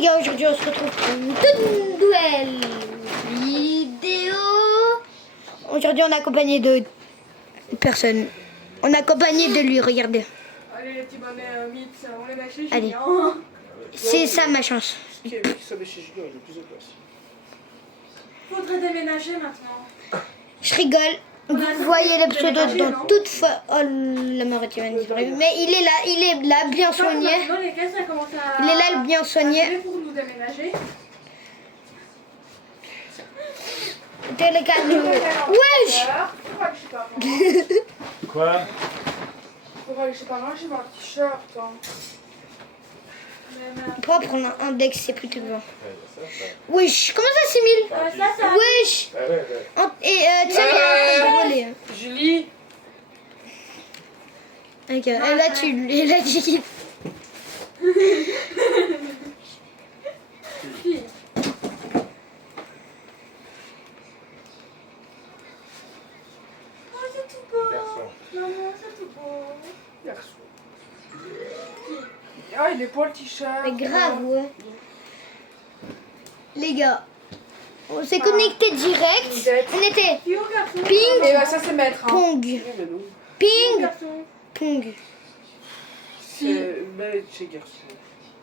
les gars, aujourd'hui on se retrouve pour une toute nouvelle vidéo. Aujourd'hui on est accompagné de personne. On est accompagné de lui, regardez. Allez les petits bonnets mythes, on les met chez Allez. Julien. C'est ça ma chance. Ce qui est mieux qu'il soit chez Julien, il a plus de place. Faudrait déménager maintenant. Je rigole. Vous voyez les pseudos dans toute fois. Oh la mort est humaine. Mais il est là, bien soigné. Maintenant les caisses ça commence à... Il est là, bien soigné. pour nous déménager. Télécam. Wesh. Faut aller chez papa. Quoi? Faut aller chez papa, j'ai mon t-shirt. Pourquoi prendre un index, c'est plutôt bon. Wesh, comment ça c'est 1000? Ça, Wesh. Et tiens, il y a un volé. Julie. Ok, et là tu kiffes. fille. Oh, c'est tout beau. Garçon. Maman, c'est tout beau. Garçon. Ah, il est pas le t-shirt. Mais grave, ouais. Les gars, on s'est connecté direct. On était Fille ou garçon? Et ping, bah, ça, c'est maître. Hein. pong. Oui, mais non. Fille ou Ping, garçon? pong. C'est maître chez garçon.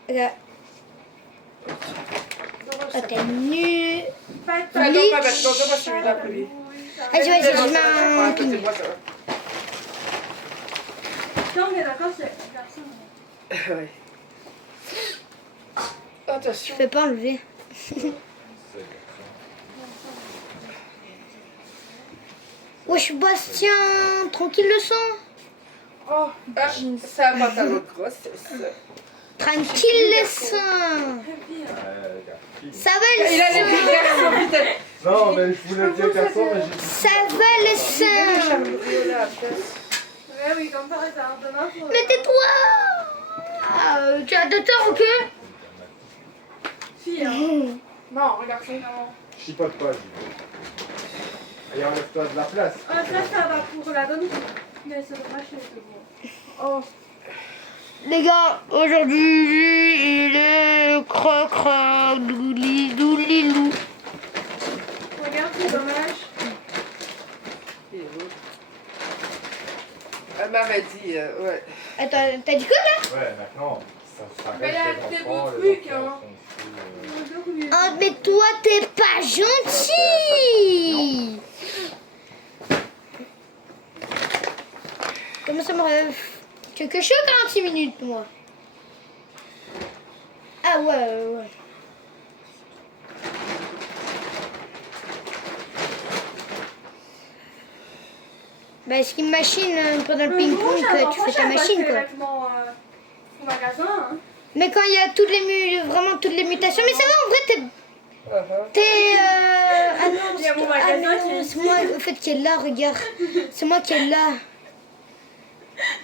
Là, oh, t'es nu. Pas de Attends, pas maintenant, pas celui-là, Pauline. Vas-y, vas-y, je mets Ouais, un à côté de ping. moi, ça va. Non, on est d'accord, c'est garçon. Ouais. Je Attention. peux pas enlever. Wesh, Bastien, tranquille le sang. Oh, ah, c'est un pantalon de grossesse. Tranquille le sang. Ça va le Il a les sang. petits garçons, putain. Non, mais je voulais dire garçon, mais j'ai Ça va le sang. Viola, après. Ouais, oui, comme par hasard. Demain, faut... Mais tais-toi. Tu as de tort ou que? Fille, hein. Non, regarde ça. Non. chipote pas, je Et enlève-toi de la place. Ah, ça va pour la donne. Mais ça va chez tout le monde. Oh. Les gars, aujourd'hui, il est croc doulilou. Regarde, c'est dommage. Et l'autre. Elle m'avait dit, ouais. Attends, t'as dit quoi là? Ouais, maintenant, ça reste Mais il y a des des enfants, beaux les trucs, enfants hein. sont aussi, Oh, mais toi, t'es pas gentil. Comment ça me rêve? Quelque chose 46 minutes, moi. Ah ouais. Bah, ce qui me machine pendant le ping-pong, que tu fais ta machine, quoi. Au magasin, hein. Mais quand il y a vraiment toutes les mutations, mais ça va, en vrai, t'es ah non, Il y a mon magasin qui est c'est moi, au fait, qui est là, regarde. C'est moi qui est là.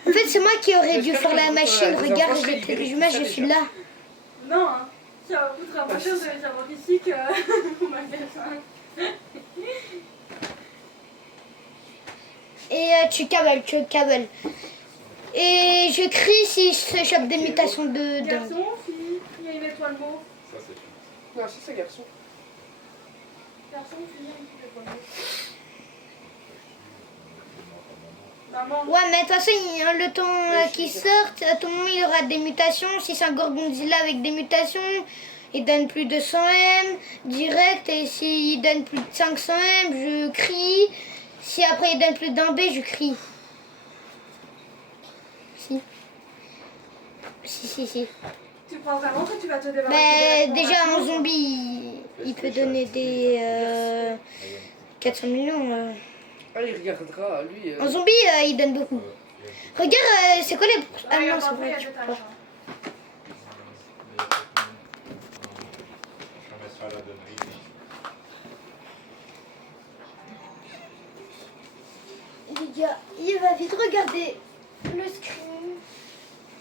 En fait, c'est moi qui aurais dû faire la machine, regarde, je suis là. Non, hein. Ça coûtera moins cher de les avoir ici qu'au magasin. Et tu câbles. Et je crie si je se chope des mutations de dingue. Garçon, fille, il y a une étoile mauve. Ça, c'est tout. Non, ça, c'est garçon. Garçon, fille, il y a une petite étoile mauve. Maman. Ouais, mais de toute façon, le temps qui sort, à tout moment, il y aura des mutations. Si c'est un Gorgonzilla avec des mutations, il donne plus de 100 M direct. Et s'il donne plus de 500 M, je crie. Si après il donne plus d'un B, je crie. Si. Tu crois vraiment que tu vas te débarrasser Mais de la déjà, un conversation? zombie, il peut donner des 400 millions. Ah, il regardera, lui. Un zombie, il donne beaucoup. Regarde, c'est quoi les... Ah non, c'est vrai, je crois. Les gars, il va vite regarder le screen.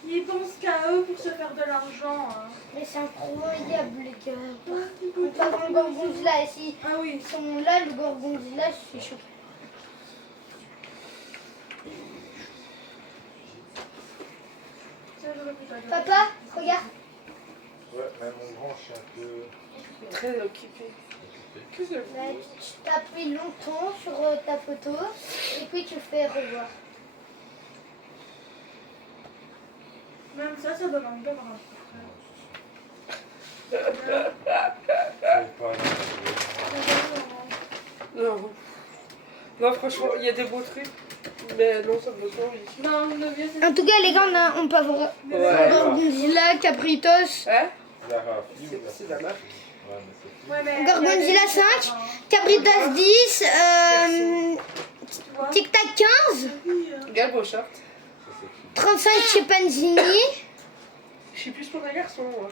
Ils pensent qu'à eux pour se faire de l'argent. Hein. Mais c'est incroyable, les gars. Ils On peut avoir le Gorgonzilla ici. Ah oui. Ils sont là, le Gorgonzilla, c'est chaud. Ça, j'aurais pu t'aider. Papa, regarde. Ouais, même mon grand, je suis un peu Très occupé. occupé. Qu'est-ce que Là, tu t'appuies longtemps sur ta photo et puis tu fais revoir. Même ça donne envie d'avoir un C'est pas Non. Non, franchement, il y a des beaux trucs. Mais non, ça me vaut pas envie. Non, le vieux, c'est... En tout cas, les gars, on peut avoir Ouais. Gorgonzilla, Capritos, Hein? la rafie ou la C'est la marque. Ouais, mais c'est Ouais, mais... Gorgonzilla 5, Capritos 10, Tu vois? Tic Tac 15, Regarde vos shorts. ça, c'est qui 35 chez Panzini Je suis plus pour un garçon, moi.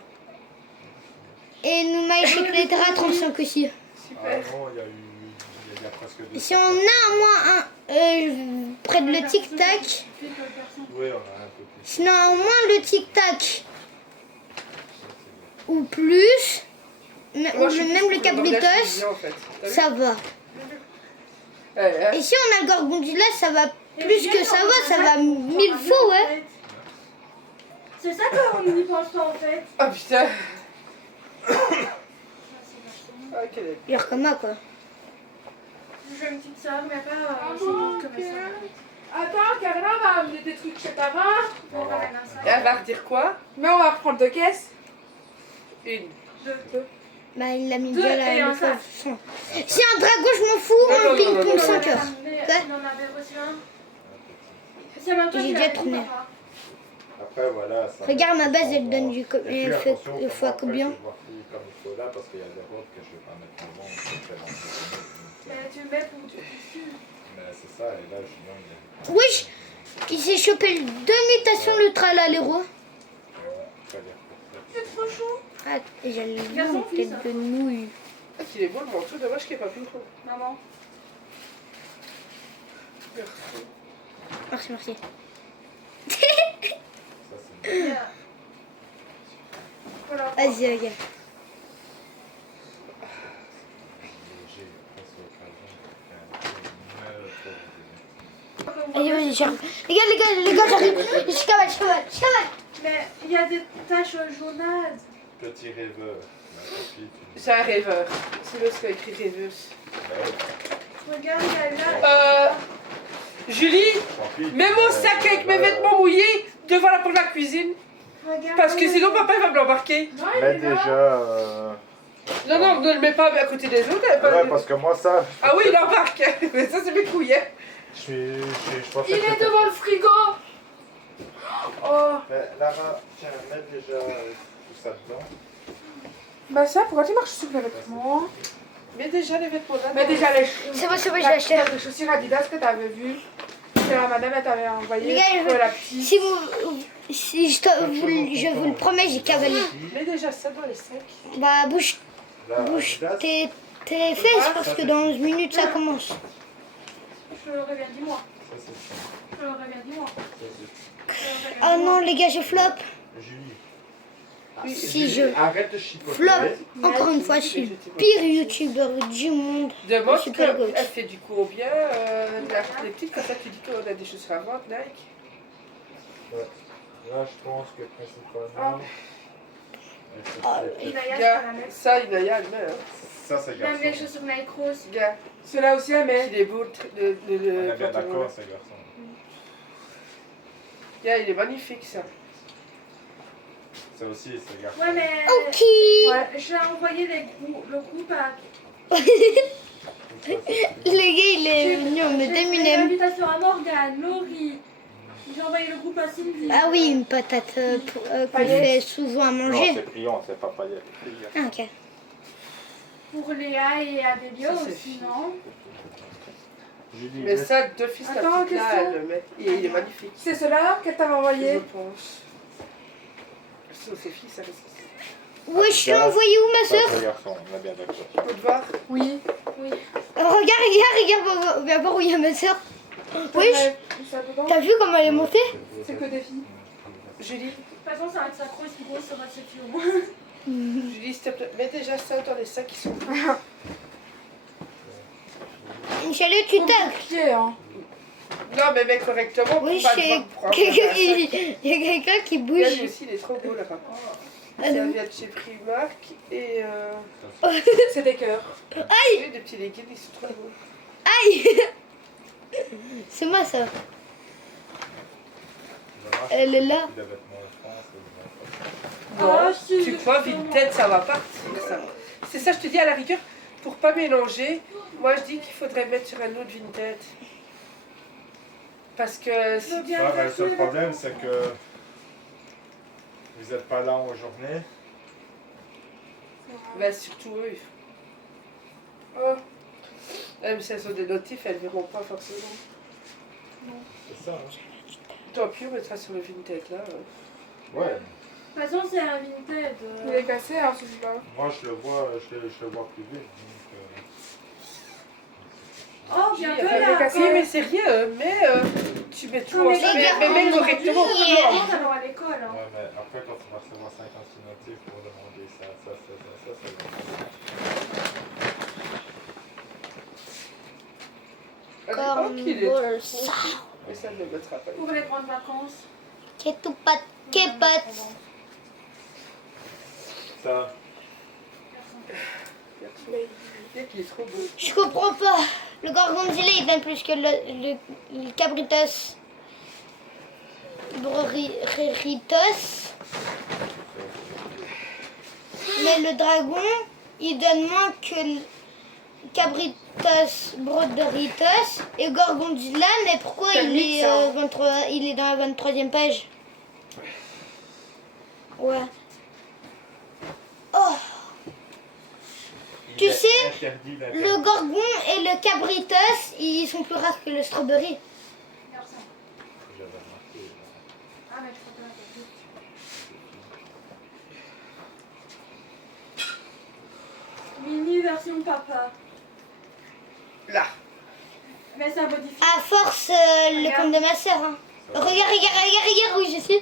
et Noumaï chez Clétera 35 aussi. Ah Super. non, il y a presque deux. Si on a un moins un près de le Tic Tac, Oui, on a un peu plus. sinon au moins le Tic Tac ou plus, Moi, ou je suis même plus le pour langage Capritos, fusion, en fait. T'as vu? ça va. Ouais, Et si on a le Gorgonzilla, ça va plus que ça va 1000 fois, ouais. C'est ça qu'on n'y pense pas en fait. Ah putain. Ah, quelle est... Genre comme moi, quoi. Je veux une petite soeur, mais pas aussi grande que ma soeur. Attends, Karina va amener des trucs chez ta mère. On ramène un sac. Elle va redire quoi? Mais on va reprendre 2 caisses. Une. Deux. Bah, il l'a mis Deux déjà et là. un le sac. coffre. Si un dragon, je m'en fous, Non, un non, non, ping-pong non, 5 heures. Il en avait reçu un. C'est même toi J'ai qui déjà l'as tourné. dit, papa. Après, voilà. Ça Regarde, ma base, elle donne du Et puis, elle fait attention, fois comment combien après, je vais voir qui comme il faut là, parce qu'il y a des robes que je vais pas mettre devant. Je vais faire un peu Mais tu le mets pour tout dessus. Mais c'est ça, et là, Julien, il est. Wesh, il s'est chopé 2 mutations le tralalero. Très bien. C'est trop chaud. Ah, et j'allais le Garçon, voir, fils. tête de nouille. Ah, qu'il est beau le manteau, dommage qu'il n'y ait pas plus trop. Maman. Merci. Merci, merci. Ça, c'est bien. Yeah. Voilà. Vas-y, regarde. J'ai presque l'occasion de faire un peu Allez, vas-y, j'arrive. Les gars, j'arrive. Je cavale. Mais il y a des taches jaunâtres. petit rêveur. Ma copine. C'est un rêveur. C'est l'autre qui a écrit rêveuse. Regarde, il y a là. Julie, mets mon sac avec mes vêtements mouillés devant la porte de la cuisine. Regarde. Parce que sinon papa il va me l'embarquer. Mais déjà. Non, non, ne le mets pas à côté des autres. elle va- Ouais, parce que moi, ça. Ah oui, il embarque. Mais ça c'est mes couilles. Hein. Je pensais Il que est c'était- devant le frigo. Oh. Lara, tiens, mets déjà tout ça dedans. Bah ça, pourquoi tu marches sur les vêtements? Mets déjà les vêtements là. Mais déjà les C'est bon, j'ai acheté. les chaussures Adidas que t'avais vues. Que la madame elle t'avait envoyé Les gars, je pour veux- la petite. Si je vous le promets, j'ai cavalé. Mets déjà ça dans les sacs. Bah, bouge Là, Adidas, tes fesses parce que dans 11 minutes ça commence. Je le reviens, dis-moi. ça, c'est ça. Je le reviens, dis-moi. Ça, c'est Oh non, les gars, je flop. Julie. Si je Arrête de chipoter. flop, encore une fois, je suis le pire youtubeur du monde. Demande Je suis pas gauche. elle fait du combien les petites comme ça tu dis qu'on a des chaussures à vendre Nike. Là, je pense que principalement. Inaya, Gars, c'est pas la même. ça il a le même. Ça, c'est garçon. Même les chaussures Nike Rose. Gars, Ceux-là aussi elle met. il est beau On est bien pantalon. d'accord, c'est garçon. Gars, il est magnifique ça. Ça aussi, c'est garçon. Ouais, mais. Ok. Ouais, j'ai envoyé le groupe à. Le gars, il est venu en me J'ai fait Eminem. l'invitation à Morgane, Laurie. J'ai envoyé le groupe à Cindy. Ah oui, une patate qu'on fait souvent à Non, manger. c'est priant, c'est pas paillette. Ah, ok. Pour Léa et Adélio Ça, c'est aussi, non? Julie, Mais ça, d'office la Attends, petite là, question. elle le met. Il est magnifique. C'est ceux-là qu'elle t'avait Je envoyé. pense. Ça, Sophie, ça reste. Ouais, je l'ai envoyé où ma ça, soeur? c'est garçon, on est bien d'accord. Tu peux te voir? Oui. Regarde, viens voir où il y a ma soeur. Oui, Ouais, ça dedans. t'as vu comment elle est montée? C'est que des filles. Julie, De toute façon, ça va être sa grosse réception. Julie, s'il te plaît, mets déjà ça dans les sacs qui sont. Inch'Allah, tu tags. Compliqué, hein. Non, mais mets correctement pour Oui, pas c'est devoir prendre quelqu'un un sac. qui... Il y a quelqu'un qui Regarde, bouge. lui aussi, il est trop beau là-bas. Ça vient de chez Primark et C'est des cœurs. oui, des petits leggings, ils sont trop beaux. Aïe. C'est moi ça. Elle est là. Les vêtements en France, Non, Ah, si, tu crois, justement. Vinted, ça va partir, ça. C'est ça, je te dis à la rigueur, pour pas mélanger, moi je dis qu'il faudrait mettre sur un autre Vinted. Parce que si... Je viens Ouais, de mais le seul faire problème, c'est que vous n'êtes pas là en journée. Bah, surtout eux. Oh, Même si elles sont des notifs, elles verront pas forcément. C'est ça, hein? Tant pis, on mettra sur le Vinted là. Ouais. De toute façon, c'est un Vinted. il est cassé alors celui-là. Moi, je le vois plus vite. Oh, Il y a bientôt pas de là. cassé, mais c'est rien. Mais tu mets tout Non, mais ensemble. les gars, Mais mets correctement. On alors à l'école. Hein. Ouais, mais après, quand tu vas recevoir 50 notifs pour demander ça. Qu'il est Cornball. trop. Mais ça ne le mettra pas. Pour les grandes vacances. Ketoupat, kepat. Ça, Il est trop beau. Je comprends pas. Le gorgonzola il donne plus que le cabritos. Broritos. Mais le dragon, il donne moins que le cabritos, broderitos et gorgonzola. Mais pourquoi C'est il mix, est, hein. 23, il est dans la 23e page? Ouais. Oh, Tu sais, le gorgon et le cabritos, ils sont plus rares que le strawberry. Regarde ça. j'avais remarqué. Ah, mais je crois que là, c'est vite. Mini version papa. Là. Mais ça modifie. À force, le compte de ma soeur. Hein. Regarde où je suis.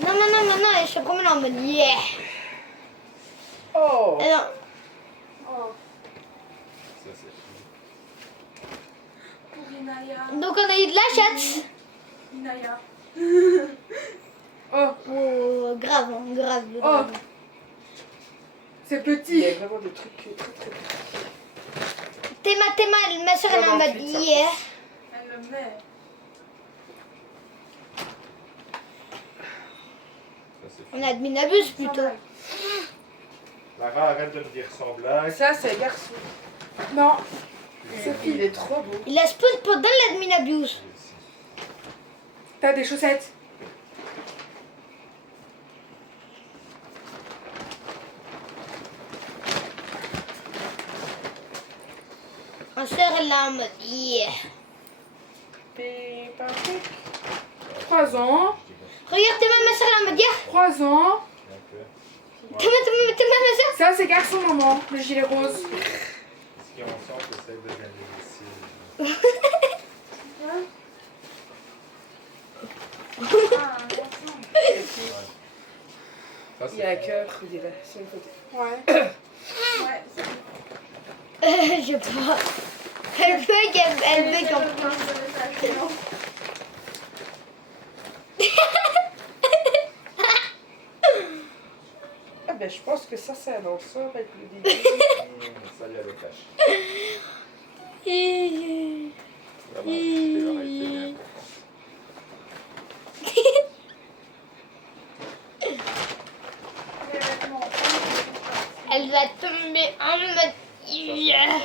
Non, je te promets en mode yeah. Oh. Alors, Oh, Ça, c'est fou. pour Inaya. donc on a eu de la chatte. Inaya. Oh, Oh, grave, hein, grave. oh, grave. c'est Il y petit. a vraiment des trucs très très Théma, ma soeur elle est en mode Vraiment, yeah. Elle le met. Ça, c'est fou. On a de minabus Sans plutôt. blague. Lara, arrête de me dire sans blague. Ça, c'est un garçon. Non, Il est trop beau. Il a spawn pendant l'adminabius. t'as des chaussettes. Ma soeur elle est en mode yeah. Pépin. 3 ans. Regarde Théma, ma soeur elle est en mode yeah. 3 ans. Théma, ma soeur. Ça, c'est garçon, maman, le gilet rose. Est-ce qu'on sent que c'est de gagner ici? Ah, un garçon. Ça, Il y a un cœur, il est là, sur le côté. Ouais. Ouais, c'est Je sais pas. Elle bug en plus. Ah ben je pense que ça c'est un ensemble avec le début. Ça, il y a le cache. Vraiment, c'était l'oreille, Elle va tomber en mode yeah.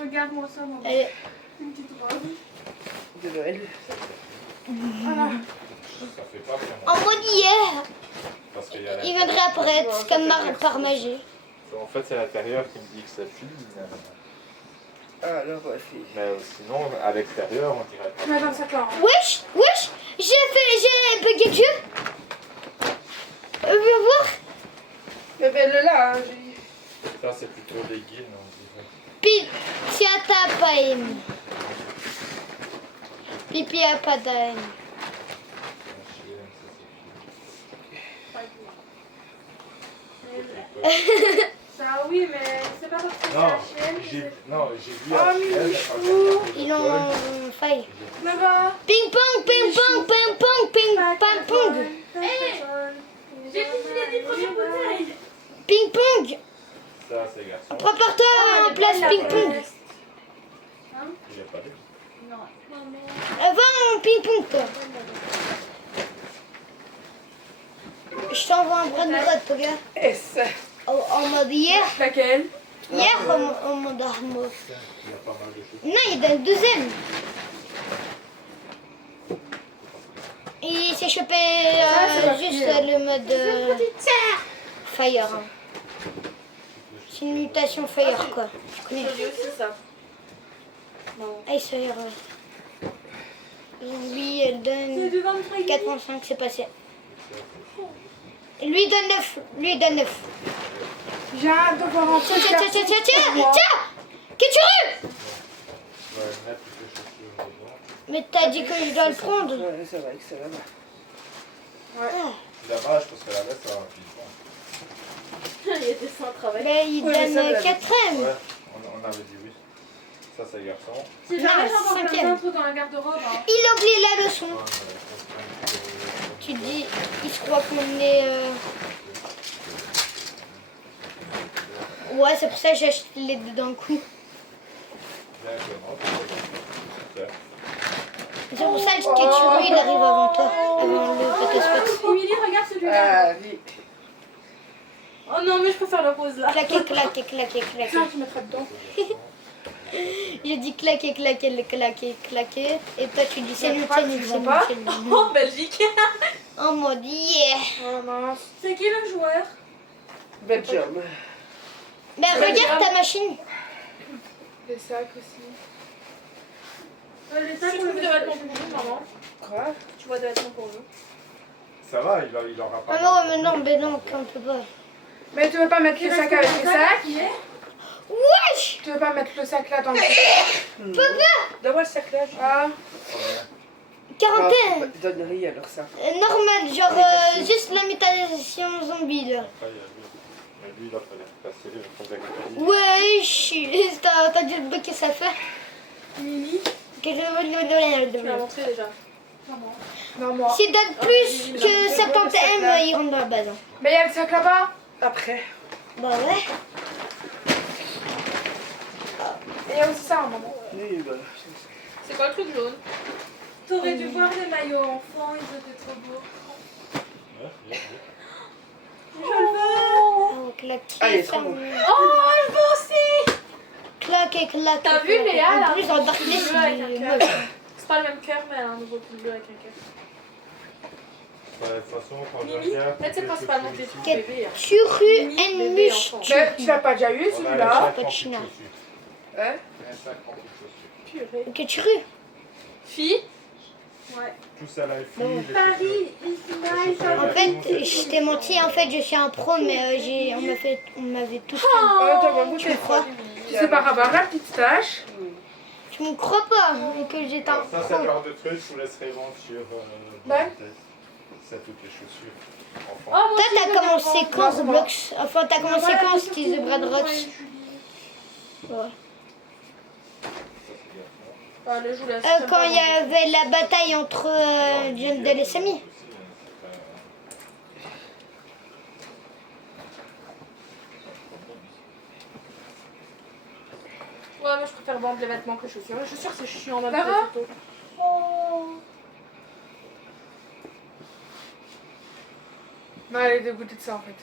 Regarde-moi ça, maman. Elle- Une petite robe. De Noël. Voilà. Ça fait pas vraiment. En mode yeah. Parce qu'il y a Il viendrait apparaître comme par magie. En fait, c'est l'intérieur qui me dit que c'est fine. Ah alors ouais, fille. Mais sinon, à l'extérieur, on dirait pas. Mets dans sa clan. Wesh, j'ai bugué le jeu. Veux voir? Mais ben le là, hein, j'ai... Ça, c'est plutôt des guildes, on dirait. Pipiata paim. Pipiata paim. Ça, oui, mais c'est pas parce que c'est Non, H&M que c'est- j'ai vu Oh, H&M, Michou. Ils ont faille. Là-bas. Ping pong, ping pong, ping pong, ping pong, pong. J'ai filé des premières bouteilles. Ping pong. Ça, c'est garçon. Prépare-toi en place ping pong. Il n'y a pas de... Non. Maman. Va en ping pong toi. Je t'envoie un bras de droite, toi, gars. S. En mode hier. Laquelle? Hier, en mode armor. Il y a pas mal de choses. Non, il donne deuxième. Il s'est chopé c'est pas juste fini, hein. le mode fire. Hein. C'est une mutation fire quoi. Je connais. J'ai aussi ça. Non. Ice fire. Lui, elle C'est donne du 23 4.5, c'est passé. Lui donne 9. Lui il donne 9. J'ai hâte de voir un Tiens, truc. tiens, tiens, tiens, tiens, tiens, tiens. Qu'est-ce que tu veux? Ouais, mettre toutes les chaussures dedans. Mais t'as dit que je dois le prendre. Ouais, ça va, excellent. Ah. C'est dommage parce que la laisse, ça va un ping-pong. Il était sans travail. Ben, il Oui, mais ça, donne vous l'avez 4ème. Ouais, on avait dit oui. Ça, c'est garçon. Si jamais Non, j'entends cinquième. quelqu'un trop dans la garde-robe, hein. Il a oublié la leçon. Ouais, mais Tu dis, il se croit qu'on est... Ouais, c'est pour ça que j'ai acheté les deux d'un coup. C'est pour ça que Ketchuru, il arrive avant toi, avant le photospot. Emily, regarde celui-là. Ah, oui. Oh non, mais je préfère le rose là. Claquer, claquer, claquer, claquer. Tiens, tu mettras dedans. J'ai dit claquer, claquer, claquer, claquer. Et toi, tu dis c'est nul, crois c'est que nul, tu c'est sais nul, pas c'est nul. Oh, Belgique. En mode yeah. Oh mince. C'est qui le joueur? Belgium. Ben regarde ta machine. Les sacs aussi. Les Si sacs tu ou trouves le des vêtements pour nous, maman. Quoi? Tu vois des vêtements pour nous. Ça va, il aura pas. Ah non, mais non, ben non, on peut pas. Mais tu veux pas mettre le sac avec les sacs? Qui est? Wesh. Tu veux pas mettre le sac là dans le sac? Donne-moi le sac là. Ah. Quarantaine. Donne rien alors ça. Normal, genre juste la mutation zombie là. Après, il y a lui. Mais lui, il a pas l'air passé. Wesh. T'as dit le que ça fait. Mimi. Tu l'as Si montré déjà. Maman. Non, moi. S'il donne plus que 70 M, il rentre dans la base. Hein. Mais il y a le sac là-bas. Après. Bah ouais. Et il y a aussi ça, maman. Oui, bah, C'est quoi le truc jaune? T'aurais dû voir les maillots enfants, ils étaient trop beaux. Je le veux. Oh, claquer. Ah, il est trop beau. Oh, je veux aussi. Claquer, claquer. T'as vu claquer. Léa En là? plus, en darkness, Bleu avec il un est cœur. moche. C'est pas le même cœur, mais elle a un nouveau pull bleu avec un cœur. De toute façon, quand je Mimi, regarde. en fait, c'est principalement des trucs bébés. hein. Turu Mimi, and bébé, muche. enfant. Mais tu l'as pas déjà eu celui-là? Pas de china. Hein? Un sac rempli de chaussures. Purée. Que Turu. Fille? Ouais. Tout ça là, les filles, les Paris, Ismaël, En fait, je t'ai menti, en fait, je suis un pro, mais on m'avait tous fait. Oh, t'as pas goûté. Tu me crois? C'est par rapport à la petite tache. Tu me crois pas que j'étais un Ça, c'est le pro? genre de truc, je vous laisserai vendre sur. Ouais. Ça, toutes les chaussures. Oh, Enfant. moi Toi, aussi, t'as je veux commencé bien quand vendre. Roblox? Enfin, t'as commencé Voilà, quand c'est Skills de surtout Brad moi et Rocks? Julie. Ouais. Ça, c'est bien. Ah, le joue là, Quand il y avait la bataille entre John Dell et Samy. Ouais, moi je préfère vendre les vêtements que les chaussures. Les chaussures, c'est chiant même Lara pour les photos. Oh. Non, elle est dégoûtée de ça en fait.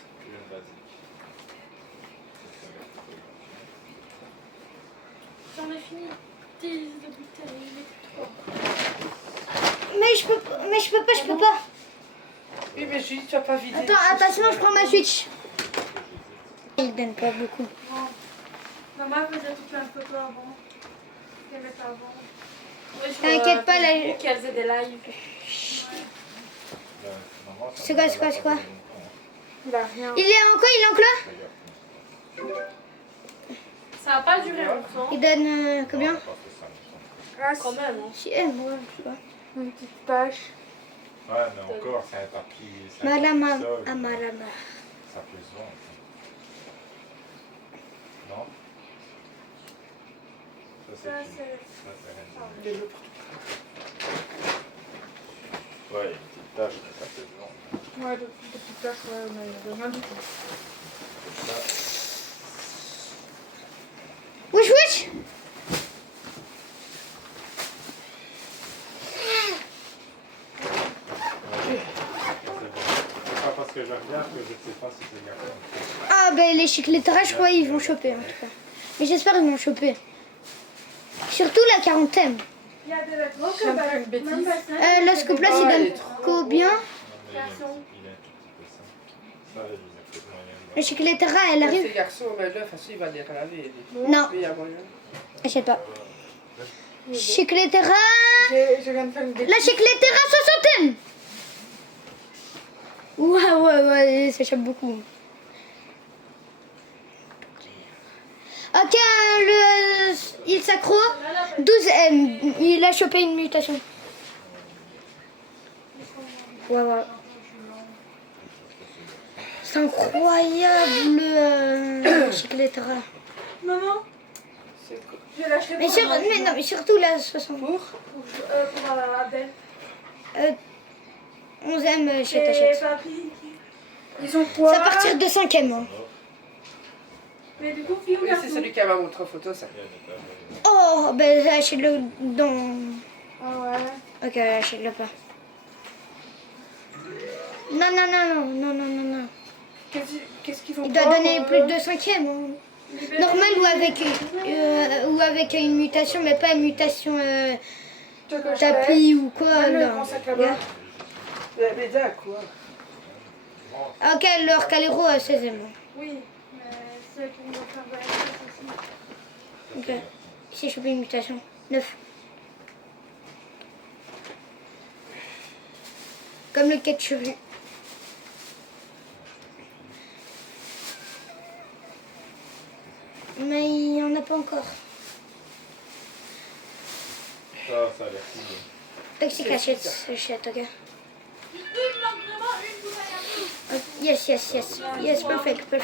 J'en ai fini 10 de bouteilles. Mais je peux pas. Oui, mais Julie, tu vas pas vider. Attends, sinon je prends ma Switch. Il donne pas beaucoup. Maman faisait toute plein de photos avant. Elle mettait avant. Ouais, sur, T'inquiète pas, là, Facebook, elle faisait des lives. C'est quoi? Il a rien. Il est en quoi? Ça va pas durer longtemps. Il donne combien? Ah, Quand même, hein. Si, moi, je sais pas. une petite tache. Ouais, mais encore, c'est un tapis. c'est un Malama, tapis sol, amalama. Ça peut se vendre. Non? Ça, Ça, fini. c'est... Ça, c'est rien. Développe. Ouais, il y a une petite tache, mais ça fait long. Ouais, de petites taches, ouais, mais rien du tout. Ça, Wesh, wesh. c'est pas parce que je regarde que je ne sais pas si c'est garçon. Ah, ben les chiclettera, je crois ils vont choper en tout cas. Mais j'espère qu'ils vont choper. Surtout la quarantaine. Il y a des vêtements Je viens de que faire une bêtise. même pas Le scoop là, Oh, il elle donne est trop combien? Non, mais il est un tout petit peu ça. Ça, il est peut-être moyen. Le chiclettera, elle Ces arrive? garçons, mais là, de toute façon, il va les laver. Non, Mais il y a moyen. je sais pas. Chiclettera. Je viens de faire une bêtise. La chiclettera soixantaine. Ouais, ça chope beaucoup. Ok, il s'accro 12M. Il a chopé une mutation. Ouais. C'est incroyable, chiclettera. Maman, C'est quoi? je vais l'acheter Mais, pour mais surtout la 60. Pour Abdel. 11M chez Et Tachette. papy. Ils ont quoi? C'est à partir de 5M. Hein. Mais du coup, fille ou Oui, garçon? c'est celui qui m'a montré en photo, ça. Oh, ben achète-le dans. Ah ouais. Ok, achète-le pas. Non. Qu'est-ce qu'ils vont Il doit prendre, donner plus de 5M. Hein. Normal ou avec une mutation, mais pas une mutation Tu veux que je tapis ou quoi. Donne le là. grand sac là-bas. Mais déjà, quoi? Ok, leur Calero à 16M. Oui, mais c'est pour me faire voyager aussi. Ok. Ici, je fais une mutation. 9. Comme le 4 cheveux. Mais il n'y en a pas encore. Ça a l'air cool. Toxic achète, ok. Yes, perfect. On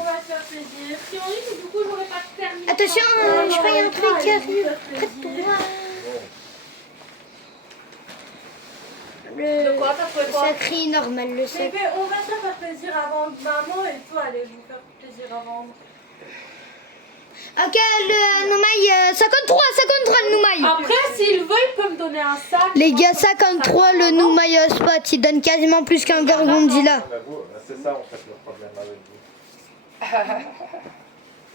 va se faire plaisir. Si on dit que du coup, j'aurais pas terminé. Attention, je crois qu'il y a un truc qui arrive près de toi. De quoi? T'as trouvé quoi? Ça crie normal, le Mais sac. on va se faire plaisir avant maman et toi, allez vous faire plaisir avant. Ok, le Noumaï, 53 le Noumaï. Après, s'il veut, il peut me donner un sac. Les gars, 53 le Noumaï au spot, il donne quasiment plus qu'un Gorgonzilla. C'est ça en fait le problème avec vous.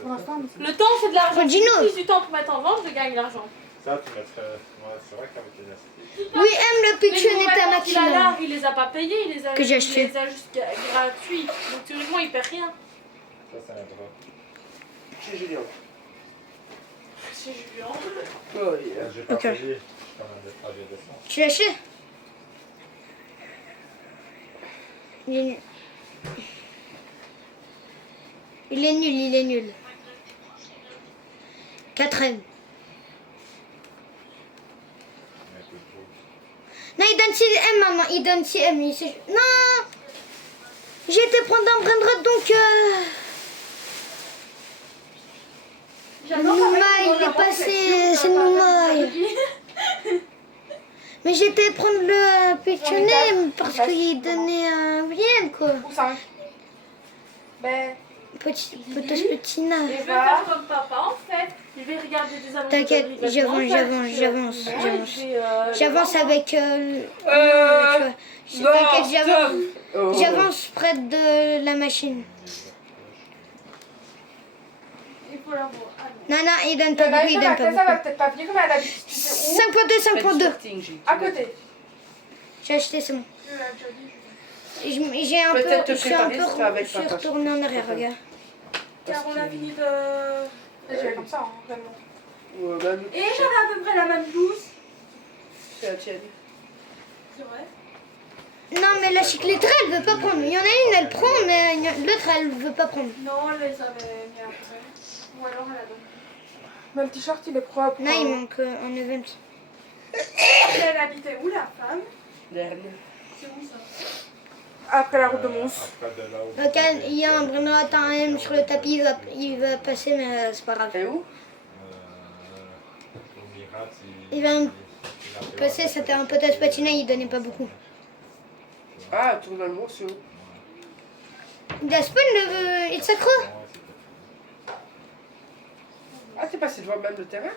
Pour l'instant, Le temps, c'est de l'argent. Faut Gino. Si du temps pour mettre en vente, je gagne l'argent. Ça, tu mettrais. Ouais, c'est vrai qu'avec les astuces. Oui, M le Les pitchon nouveaux est un vêtements qu'il a là, maximum. il les a pas payés, il les a, Que j'ai acheté. il les a juste gratuits. Donc théoriquement, il perd rien. Ça, c'est un drap. Chez Julien. C'est Julien. Oh, yeah. J'ai pas Ok. payé. Je suis quand même des trajets de sang. Tu l'as acheté? Il est nul. Il est nul. 4M. Non, il donne 6M, maman. Il donne 6M. Non! J'ai été prendre un brin de route, donc... Nouma, il est passé. C'est Nouma. Mais j'ai été prendre le pitchonnet parce qu'il donnait un 8M, quoi. Ou 5. Ben, Petit nain. Je vais faire comme papa en fait. Je vais regarder des annonces. T'inquiète, de vêtements, j'avance avec... tu vois. Non, T'inquiète, stop. Oh. j'avance près de la machine. Il faut l'avoir. Non, il donne pas la beaucoup, il donne pas ça va beaucoup. peut-être pas venir comme elle a l'habitude. Tu sais où? 5.2, 5.2. Sorting, j'ai dit. À côté. J'ai acheté, c'est bon. Je l'ai déjà dit. J'ai un peu... Peut-être te Je suis un préparer, peu... ce sera avec Je suis papa. retournée en arrière, regarde. Car on a fini de. Je vais comme ça, hein, vraiment. Ouais, bah, nous, Et j'avais à peu près la même blouse. c'est la tienne. C'est vrai. Non, mais la chiclettera, elle veut pas prendre. Il y en a une, elle prend, mais l'autre, elle veut pas prendre. Non, elle les avait mis après. Ou alors elle a donné. Mais le t-shirt, il est propre. Non, il manque un event. Elle habitait où la femme? Dernière. C'est où ça? Après la route de Mons. Après de là où Ok, il y a un brin droit en M sur le tapis, il va passer, mais c'est pas grave. Et où? au Mirat, Il va a fait passer, voir c'était un pote à se patiner, il donnait pas beaucoup. Ah, tourne dans le monde, c'est où? Daspen, il s'accroît. Ouais, c'était- Ah, t'es passé devant même le terrain?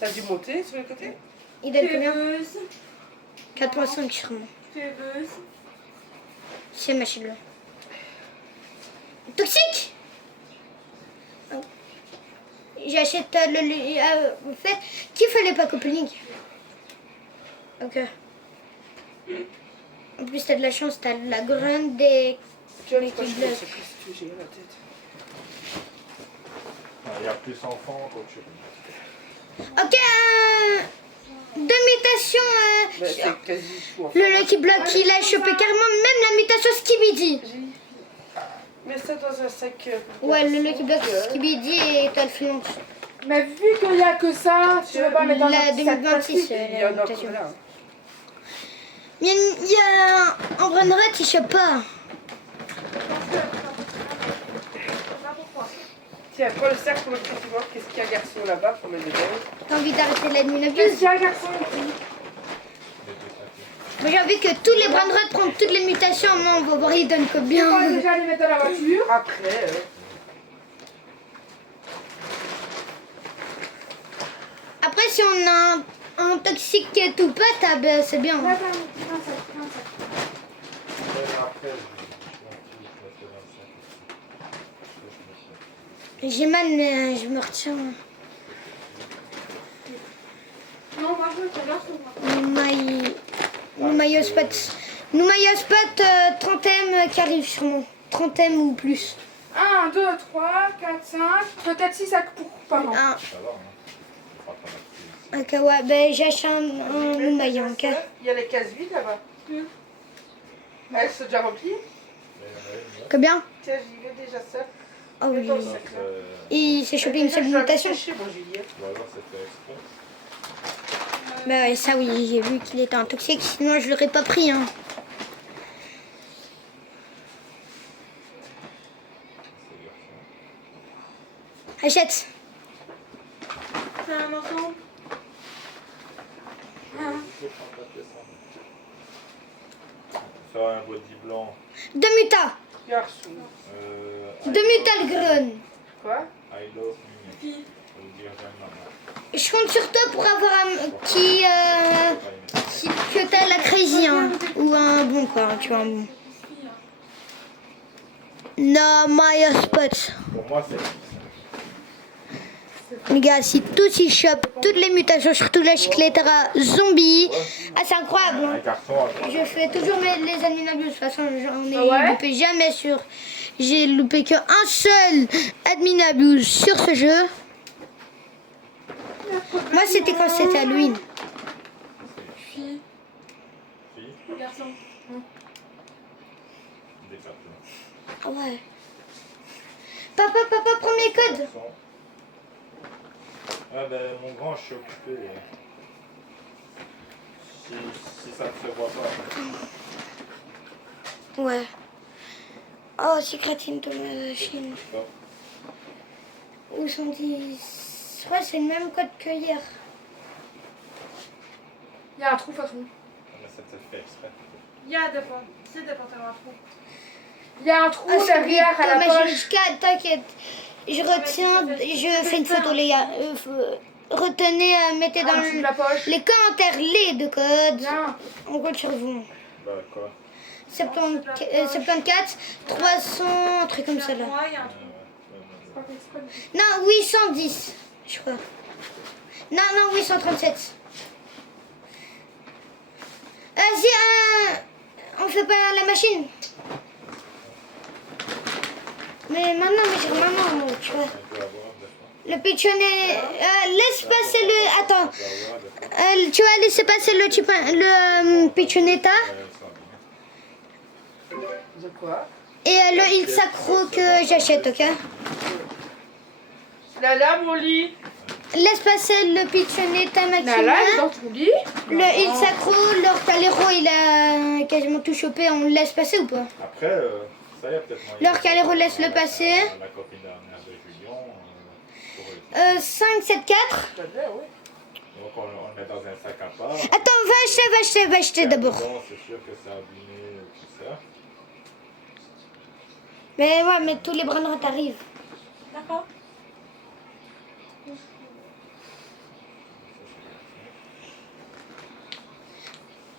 T'as dû monter sur le côté? Il donne combien? Phoebeuse. 4,5 sûrement. Phoebeuse. C'est machine là. Toxique! Oh. J'achète le. En fait, qu'il fallait pas coupling. Ok. En plus, t'as de la chance, t'as la grande des. Tu vois, Mais pourquoi qui je bloque. sais plus si tu veux, j'ai mal à la tête. Il y a plus d'enfants qu'autre chose. Ok, deux mutations. Bah, c'est quasi tout en Le fait. Lucky Block, il a chopé carrément même la mutation Skibidi. Mets ça dans un sac. Ouais, le Lucky Block Skibidi et étoile filante. Mais vu qu'il n'y a que ça, tu veux pas mettre dans La un petit sac 2026, plastique? Il y la en a encore mutation. là. Il y a un brin de rat, il chope pas. Tiens, prends le sac pour le petit voir qu'est-ce qu'il y a garçon là-bas pour mettre dedans. T'as envie d'arrêter la nuit Qu'est-ce qu'il y a, garçon? Moi j'ai envie que tous les bras de rat prennent toutes les mutations. Moi on va voir, ils donnent On va combien. déjà les mettre dans la voiture. Après, Après, si on a un toxique qui est tout pâte, ben, c'est bien. Attends, prends ça, prends ça. Après, je m'en fiche, je mets 25. J'ai mal, mais je me retiens. Non, moi je veux regarde sur moi. Noumaillot spot. Noumaillot spot, 30M qui arrive sûrement. 30M ou plus. 1, 2, 3, 4, 5, peut-être 6 sacs pour par an. Un. Ça va, hein. On fera pas la crise. Ok, ouais, ben j'ai acheté un Noumaillot, ok. il y a les cases vides là-bas. Elles sont déjà remplies? Mais il y en a une, là. Combien? Tiens, j'y vais déjà ça. Oh oui. Attends, Donc, Il s'est chopé une seule mutation. Bon, Julien. ou alors c'était exprès. Bah ouais, ça oui, j'ai vu qu'il était un toxique, sinon je l'aurais pas pris. Hein. C'est garçon. Achète. C'est un ensemble. Je vais prendre la pièce en faire un body blanc. Deux mutas. Garçon. Deux mutas le grun. Quoi? I love Mimi. Fille. Ça veut dire j'aime maman. Je compte sur toi pour avoir un que t'as la crazy hein. Ou un bon quoi, tu vois un bon. Fille. No my spot. Pour moi, c'est Les gars, si tous ils chopent toutes les mutations, surtout la Chicletera zombie, ah c'est incroyable. un Hein. garçon. Je fais toujours les adminables, de toute façon j'en ai Ah ouais loupé jamais sur. J'ai loupé qu'un seul adminable sur ce jeu. Moi c'était quand c'était Halloween. Fille. Fille, Garçon. des cartons. Ah ouais. Papa, premier code. Garçon. Ah ben mon grand, je suis occupé. Si ça ne se voit pas. Ouais. Oh, Secret into Machine. Stop. Où sont ils? Je crois que c'est le même code que hier. Il y a un trou, de toute façon. Mais c'était fait exprès. Il y a des pantalons. C'est des pantalons à trou. Il y a un trou Ah, c'est derrière vite, à la poche. Majinchka, t'inquiète. Je retiens, je fais une photo les gars. Retenez, mettez dans En dessous de la poche. les commentaires les deux codes. Viens. On compte sur vous. Bah quoi? 74, 300, un truc comme ça là. Moi, il y a un trou. Pas fait exprès, mais- Non, 810, je crois. Non, 837. Vas-y, on fait pas la machine. Mais maintenant, tu vois. On peut avoir des fois. Le pitchonnet. Laisse passer le. Attends. On peut avoir des fois. Tu vas laisser passer le pitchonetta Ça vient. De quoi? et le il sacro que j'achète, ok? Là, mon lit. Laisse passer le pitchonnet à Nala, elle est Maxima. dans ton lit. Le Il Sacro, leur Calero, il a quasiment tout chopé. On le laisse passer ou pas? Après, ça y a peut-être moyen. Leur Calero, laisse-le passer. La copine dernière de Julien. 5, 7, 4. Très bien, oui. Donc on le met dans un sac à part. Attends, va acheter d'abord. Dedans, c'est sûr que c'est abîmé, tout ça. Mais ouais, mais tous les bras de arrivent. D'accord.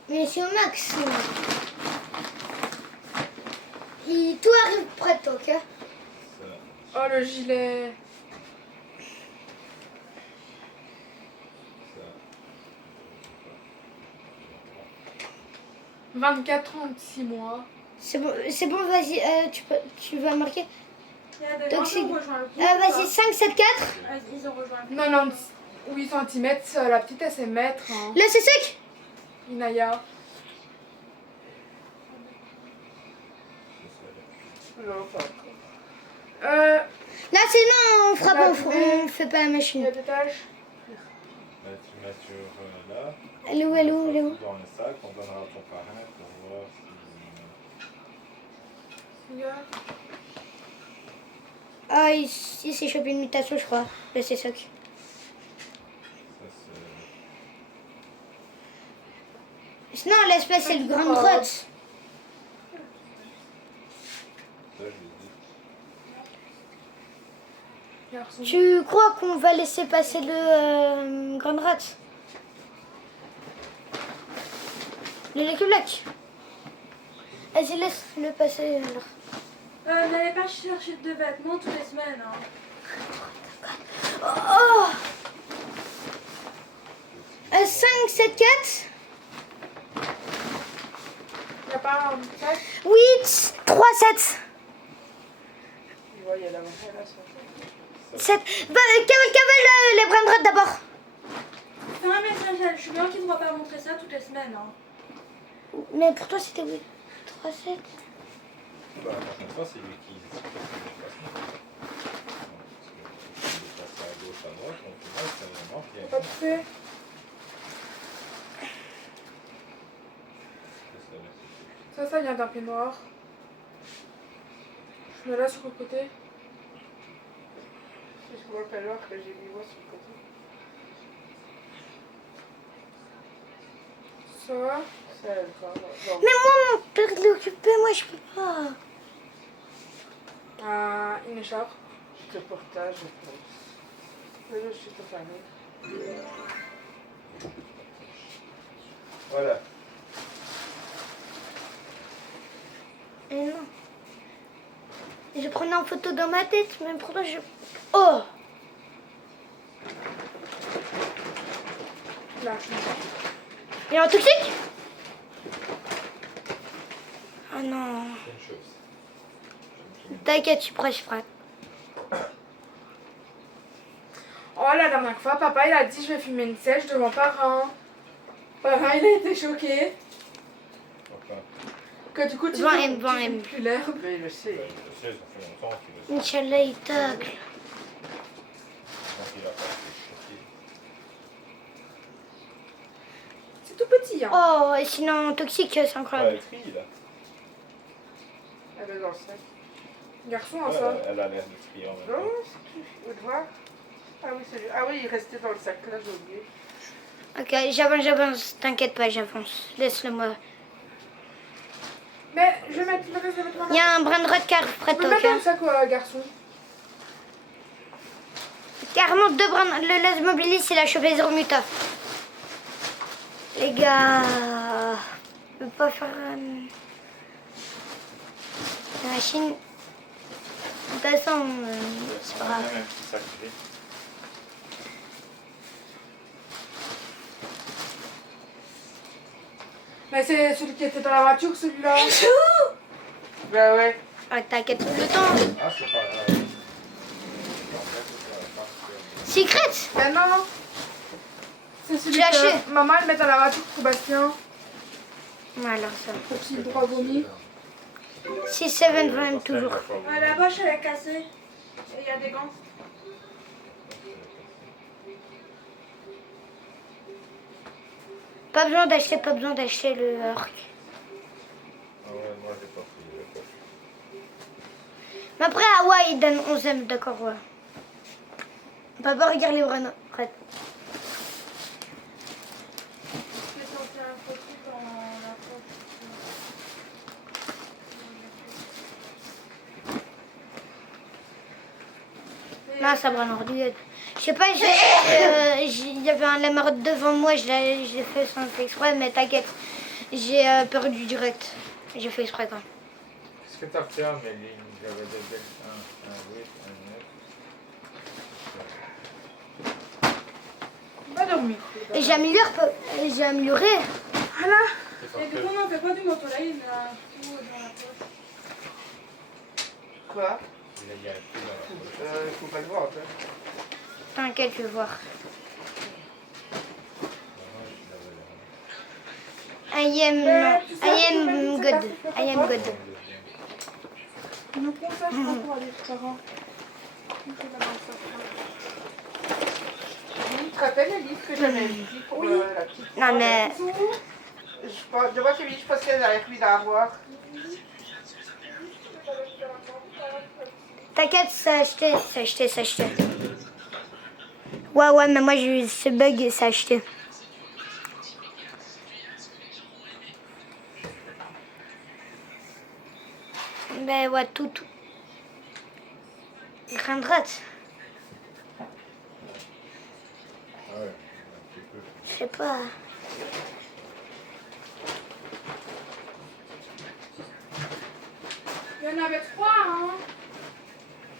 Mais c'est au max. Tout arrive près de toi, ok? Ça. Oh, le gilet. Ça. 24 ans, 6 mois. C'est bon, vas-y, tu vas marquer. Il y a des gens qui Toxique. ont rejoint le groupe. Vas-y, 5, 7, 4. Ils ont rejoint le groupe. 98 cm, la petite elle sait mettre. Hein. Là, c'est sec. Inaya. Non, pas encore. Là, c'est non, on fera On pas, a trouvé. on fait pas la Il y machine. a des taches. Là, tu mets sur là. Elle est où, elle est où, elle est où? Dans le sac, on donnera à ton parrain pour voir si. Regarde. Ah, il s'est chopé une mutation, je crois. Là, c'est sec. Ça, c'est. Sinon, laisse passer le grande grotte. Ça, je l'ai dit. Garçon. Tu crois qu'on va laisser passer le grande grotte? Le Lucky Block. Vas-y, laisse-le passer alors. N'allez pas chercher de vêtements toutes les semaines. Hein. Oh 5, 7, 4. Il n'y a pas un sac. 8, 3, 7. Tu vois, il y a la main là, ça. 7. Cavale les bras de droite d'abord. Fais un message à Julien qui ne doit pas montrer ça toutes les semaines. Hein. Mais pour toi, c'était 8, 3, 7. Bah, la prochaine fois, c'est lui qui se fait le déplacement. Parce que si on déplace à gauche, à droite, au final, c'est vraiment Il bien. n'y a pas de fait. Ça vient d'un peignoir. Je mets là sur le côté. C'est souvent le peignoir que j'ai mis moi sur le côté. Ça. Ça, elle va. Non. Mais moi, mon père de l'occuper, moi, je peux pas. Une écharpe. Je te portage, je pense. Mais là, je suis te famille. Voilà. Et non. Je prenais en photo dans ma tête, mais pourtant je... Oh Là. Il y a un toxique? Oh non. C'est une chose. T'inquiète, je suis prêt. Oh, la dernière fois, papa il a dit je vais fumer une sèche devant parrain. Parrain il a été choqué. Enfin, Que du coup tu Vent fumes- M, tu vent fumes M. plus l'herbe. Mais il le sait. je sais, ça fait longtemps qu'il le sait. Inch'Allah, il tacle. Donc il a pas été choqué. C'est tout petit hein. Oh, et sinon, toxique, c'est Ah, incroyable. elle trie, là. Elle est dans le sac. Garçon Ouais, hein, ça. elle a l'air de trier en même Non, temps. c'est tout. Vous le voir? Ah oui, c'est lui. Ah oui, il restait dans le sac là, j'ai oublié. Ok, j'avance. T'inquiète pas, j'avance. Laisse-le-moi. Mais je vais mettre le reste de vêtements Il y là. a un brin de route car près Tu de peux toi, mettre dans le ok? sac garçon. Carrément, 2 brins. Le Lasmobilis, il a chopé 0 muta. Les gars... Je peux pas faire... La machine... De toute façon, c'est pas On a grave. même un petit sac gris. Mais c'est celui qui était dans la voiture celui-là. Bah ouais. Ah, t'inquiète tout le temps. Ah, c'est pas grave. Secret. Ben non. C'est celui Tu l'as acheté? que maman elle met dans la voiture pour Bastien. Ouais, alors ça. Pour qu'il ait le droit à vomir. 6-7 20 toujours. La poche elle est cassée. Et il y a des gants. Pas besoin d'acheter le arc. Ah ouais, moi j'ai pas pris. Mais après, ah ouais, il donne 11e, d'accord, ouais. Papa, regarde les bras. Arrête. Je vais sortir un photo dans la poche. Non, ça prend l'ordi. Je sais pas, il y avait un lamarade devant moi, je l'ai fait sans faire exprès, mais t'inquiète, j'ai perdu direct. J'ai fait exprès quoi. Qu'est-ce que t'as fait, Amélie? J'avais des belles 1, 1, 8, 1, 9. Va dormir. Et j'ai amélioré. Voilà. Et du coup, on fait quoi du moto là? Il a tout dans la poche. Quoi? Il y a un peu dans la poche. Il faut pas le voir. Hein. T'inquiète, je vais voir. I am good. I am good. Nous prend ça, je crois, pour aller aux parents. On fait la danse après. Tu te rappelles les livres que j'avais dit pour Oui. la petite? Non mais Je vois que je pense qu'elle a lui d'avoir. t'inquiète, c'est acheté. Ouais, mais moi j'ai eu ce bug et c'est acheté. Ben ouais, tout. Grain de rate. Ouais, un petit peu. Je sais pas. Il y en avait 3, hein.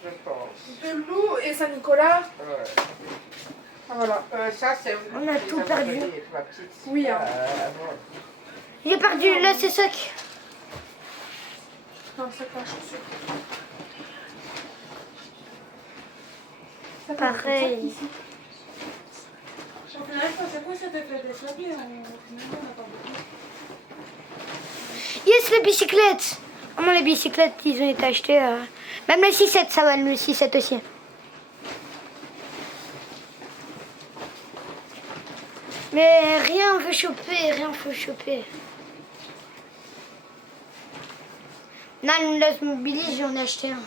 Je pense. De Lou et Saint-Nicolas. Ouais. Ah, voilà. Ça, c'est. On a tout perdu. Ma petite. Oui, hein. Bon. J'ai perdu, là c'est sec. Non, c'est pas chaussure. Ça fait Pareil. comme ça, ici. Au final, je pensais qu'on s'était fait des choses, mais au final, on n'a pas beaucoup. Yes, les bicyclettes. Oh non, les bicyclettes, ils ont été achetés. Même le 6-7, ça va, le 6-7 aussi. Mais rien veut choper. Non, le Los Mobilis, j'en ai acheté un.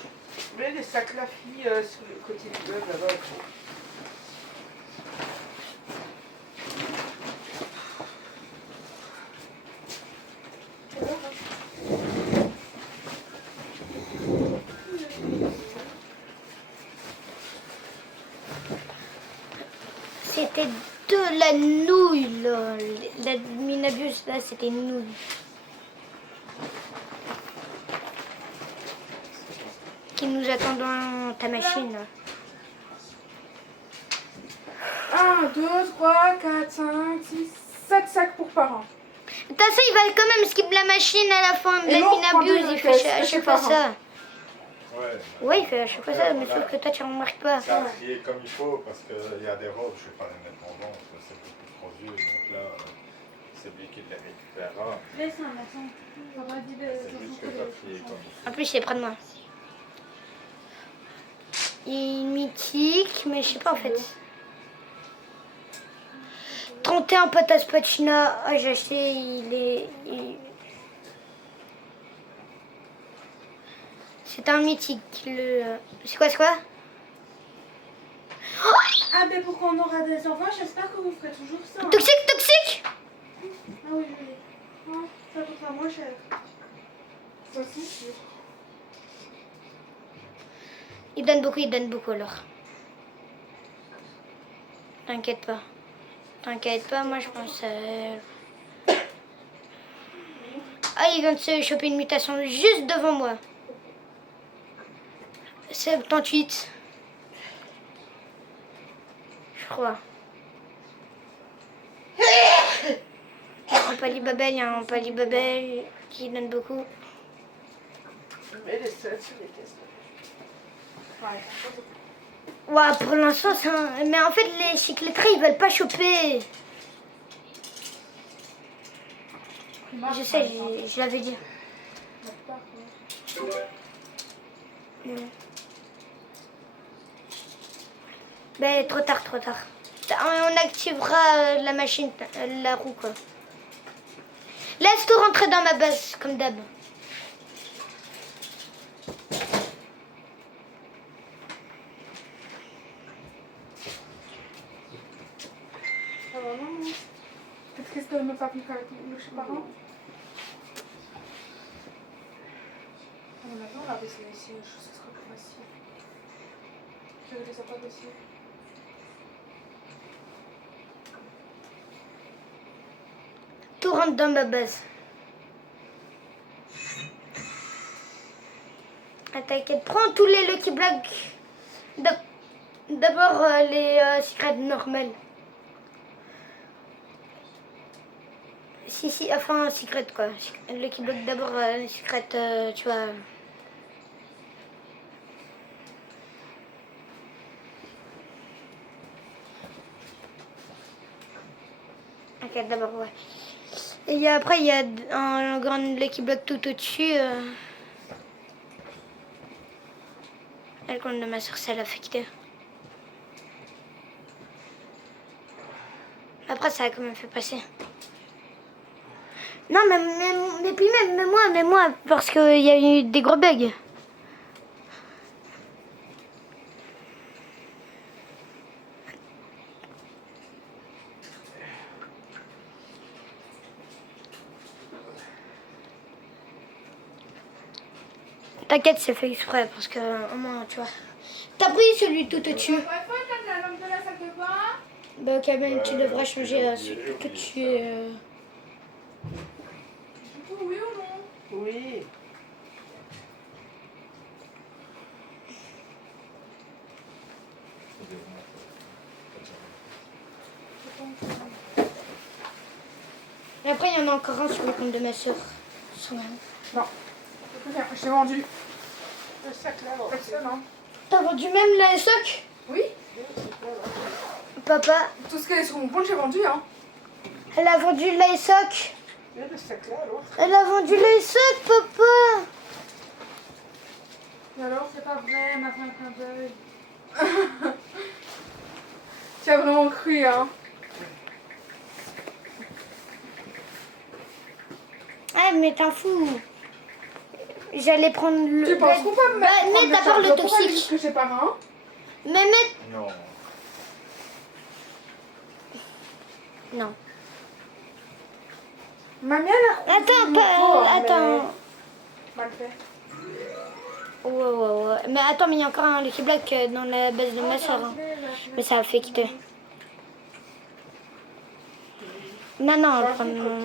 Mais les sacs la fille sur le côté du meuble là-bas. C'était de la nouille, là. La Minabius, là, c'était une nouille. Qui nous attend dans ta machine, là. 1, 2, 3, 4, 5, 6, 7 sacs pour parents. De toute façon, il va quand même skip la machine à la fin de Et la non, prends Minabius. deux Il fait caisses, à c'est chaque fois par ça. Ouais. Oui, il fait à chaque fois ça, mais sauf que toi, tu remarques pas. Ça a trié comme il faut parce qu'il y a des robes, je ne vais pas les mettre en vente, c'est beaucoup trop vieux. Donc là, c'est lui qui les récupérera. Laisse un accent. J'aurais dit de C'est juste que tu as trié comme il faut. En plus, c'est près de moi. Il est mythique, mais je sais pas en fait. 31 pâtes à spatchina. Ah, j'ai acheté, c'est un mythique. C'est quoi? Ah, mais pour qu'on aura des enfants, j'espère que vous ferez toujours ça. Hein. Toxique. Ah oui. Ah, ça coûtera moins cher. Ça, c'est sûr. Il donne beaucoup alors. T'inquiète pas, moi je pense. Ah, il vient de se choper une mutation juste devant moi. 78. Je crois. Il y a un palibabel qui donne beaucoup. Mais les seuls sur les caisses. Ouais. Ouais, pour l'instant, mais en fait, les cycletteries, ils veulent pas choper. Je sais, je l'avais dit. Ben, trop tard. On activera la machine, la roue, quoi. Laisse tout rentrer dans ma base, comme d'hab. Ça va, non? T'es triste de ne pas appliquer avec le chez parents? Maintenant, on va baisser ici, je sais que ce sera plus facile. Je vais laisser pas baisser. Tout rentre dans ma base. Ah, t'inquiète, prends tous les Lucky Block. D'abord les secrets normales. Si, enfin secret quoi. Lucky Block d'abord les secrets, tu vois. Ok, d'abord ouais. Et après il y a un grand Lucky Block tout au-dessus. Le compte de ma soeur, ça l'a affecté. Après, ça a quand même fait passer. Non, mais puis même moi, parce qu'il y a eu des gros bugs. T'inquiète, c'est fait exprès, parce que au moins, tu vois. T'as pris celui tout au-dessus. Bah, Kamel, tu devrais changer celui tout au-dessus. Oui ou non? Oui. Et après, il y en a encore un sur le compte de ma soeur. Non. Je t'ai vendu. Le sac là, Excellent. T'as vendu même la soc? Oui. Papa, Tout ce qui est sur mon compte, j'ai vendu, hein. elle a vendu la soc. le sac là, alors. Elle a vendu la soc, papa. Et alors? C'est pas vrai, elle m'a fait un clin d'œil. Tu as vraiment cru, hein. Ah, mais t'en fous. J'allais prendre le... Tu penses qu'on peut me mettre Bah, mets d'abord le toxique. Juste que chez parents. Mais mets... Non. Non. Mamie, elle a Attends, pas... attends. Mal fait. Ouais. Mais attends, mais il y a encore un Lucky Block dans la base de ma soeur. Hein. Mais ça a fait quitter. Non, comme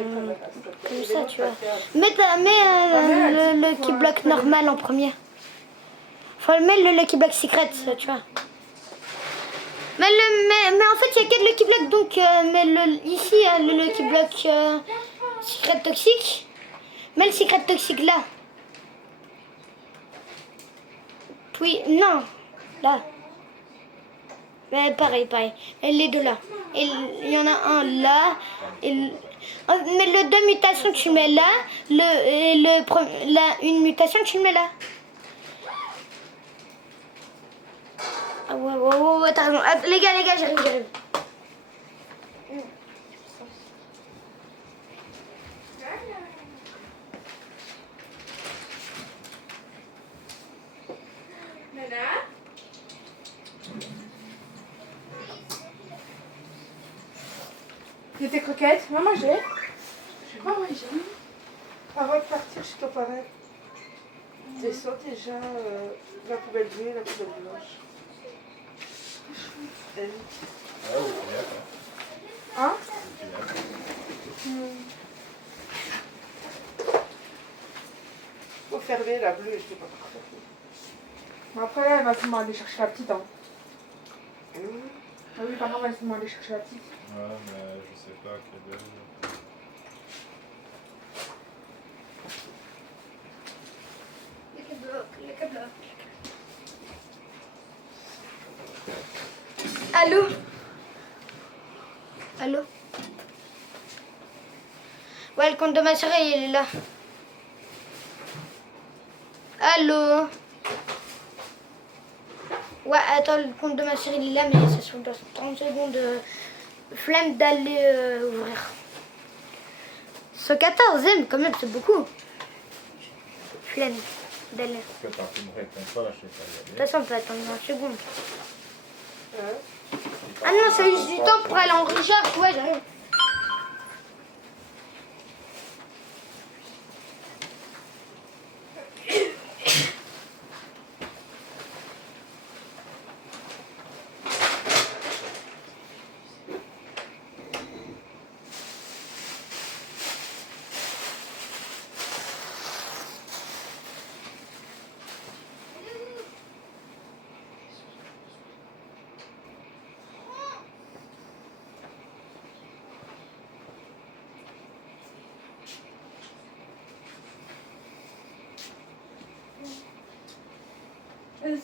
ça, tu vois. Mets le Lucky Block normal en premier. Faut mettre le Lucky Block secret, tu vois. Mais en fait, il n'y a que de Lucky Block, donc ici, le Lucky Block secret toxique. Mets le secret toxique là. Puis, non, là. Mais pareil. Et les deux là. Et il y en a un là. Mais le deux mutations, tu mets là. Une mutation, tu le mets là. Ah ouais, t'as raison. Ah, les gars, j'arrive. Nana? Et tes croquettes? Va manger. Va manger. Avant de partir, je te pareil. Descends déjà la poubelle bleue et la poubelle blanche. Elle. Ah oui, c'est bien, quoi. Hein? C'est bien. Faut fermer la bleue, je sais pas pourquoi faire. Mais après, là, elle va sûrement aller chercher la petite. Hein. Ah oui, par contre, elle va sûrement aller chercher la petite. Ouais, mais je sais pas quelle heure. Allô? Ouais, le compte de ma soeur, il est là. Allô? Ouais, attends, le compte de ma soeur, il est là, mais ça se dans 30 secondes. Flemme d'aller ouvrir. 114 M, quand même, c'est beaucoup. Flemme d'aller. Parce que tant qu'il ne répond pas, je sais pas y De aller. toute façon, on peut attendre une seconde. Hein? Ah non, ça juste du temps pour aller en recharge. Ouais, j'arrive.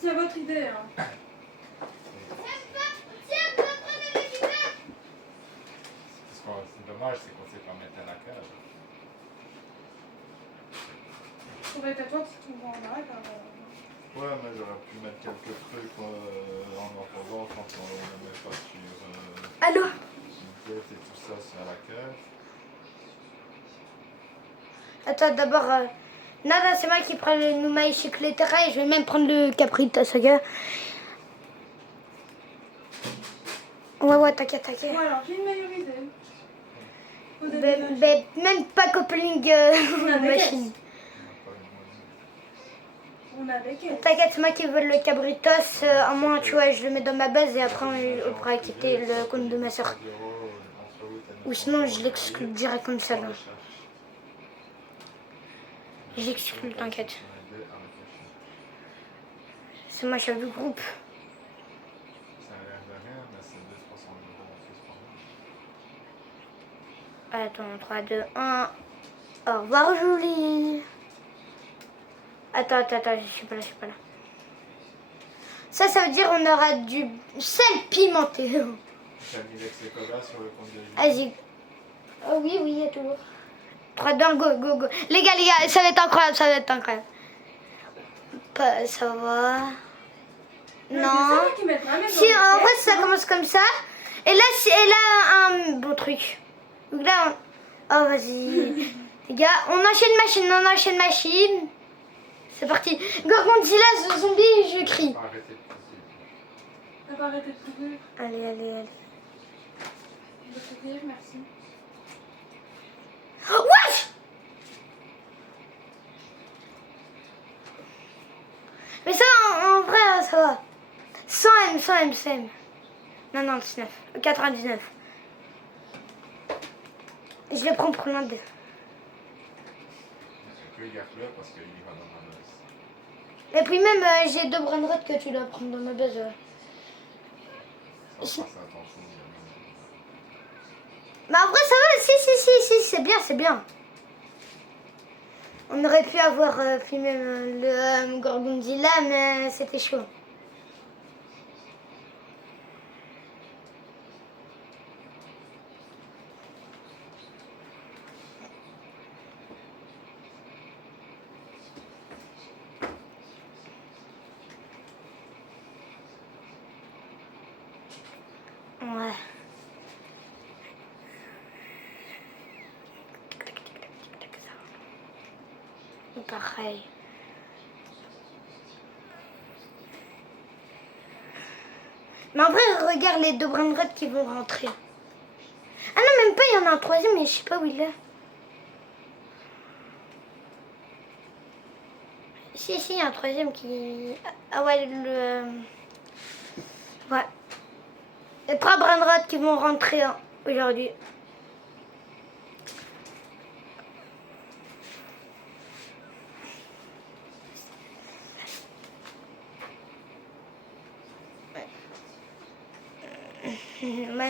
C'est votre idée. Hein. C'est dommage, c'est qu'on s'est pas mettre à la cage. Ça pourrait être à toi si tu me rends en arrêt. Ouais, mais j'aurais pu mettre quelques trucs en entendant quand on ne met pas sur Allô? une tête et tout ça sur la cage. Attends, d'abord. Nada, c'est moi qui prends le Noumaï Chicletera et je vais même prendre le Caprita Saga. Ouais, t'inquiète. Bon, alors, j'ai une meilleure idée. Vous avez Même pas coupling On a des machine. On a des caisses. T'inquiète, c'est moi qui veux le Cabritos. En moins, tu vois, je le mets dans ma base et après, on pourra quitter le compte de ma soeur. Ou sinon, je l'exclus direct comme ça, là. Je l'exclus, t'inquiète. C'est moi, chef du groupe. Ça a l'air de rien, mais c'est 200-300 € en plus par mois. Attends, 3, 2, 1. Au revoir, Julie. Attends, je suis pas là. Ça veut dire on aura du sel pimenté. Tu as mis l'ex-Ecola sur le compte de Julie. Vas-y. Oh oui, il y a toujours. 3, 2, 1, go. Les gars, ça va être incroyable. Ça va. Non. Si, en vrai, ça commence comme ça. Et là, elle a un bon truc. Donc là, oh, vas-y. Les gars, on enchaîne machine. C'est parti. Gorgonzilla, zombie, je crie. Arrêtez de pousser. T'as pas arrêté de courir. Allez. Je vais te dire, merci. Wesh! Mais ça, en vrai, ça va. 100 M. Non, 19. 99. Je le prends pour l'un d'eux. Que garde-le parce qu'il va dans ma base. Et puis même, j'ai 2 brainrots que tu dois prendre dans ma base. Ça passe attention. Mais en vrai, ça va. Si, c'est bien. On aurait pu avoir puis même le Gorgonzilla, mais c'était chaud. Ouais. Pareil. Mais en vrai, regarde les 2 brainrots qui vont rentrer. Ah non, même pas, il y en a un troisième, mais je sais pas où il est. Si, il y a un troisième qui... Ah ouais, Ouais. Les 3 brainrots qui vont rentrer aujourd'hui.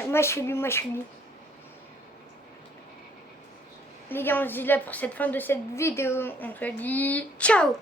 Moi je suis lui. Les gars, on se dit là pour cette fin de cette vidéo. On se dit ciao.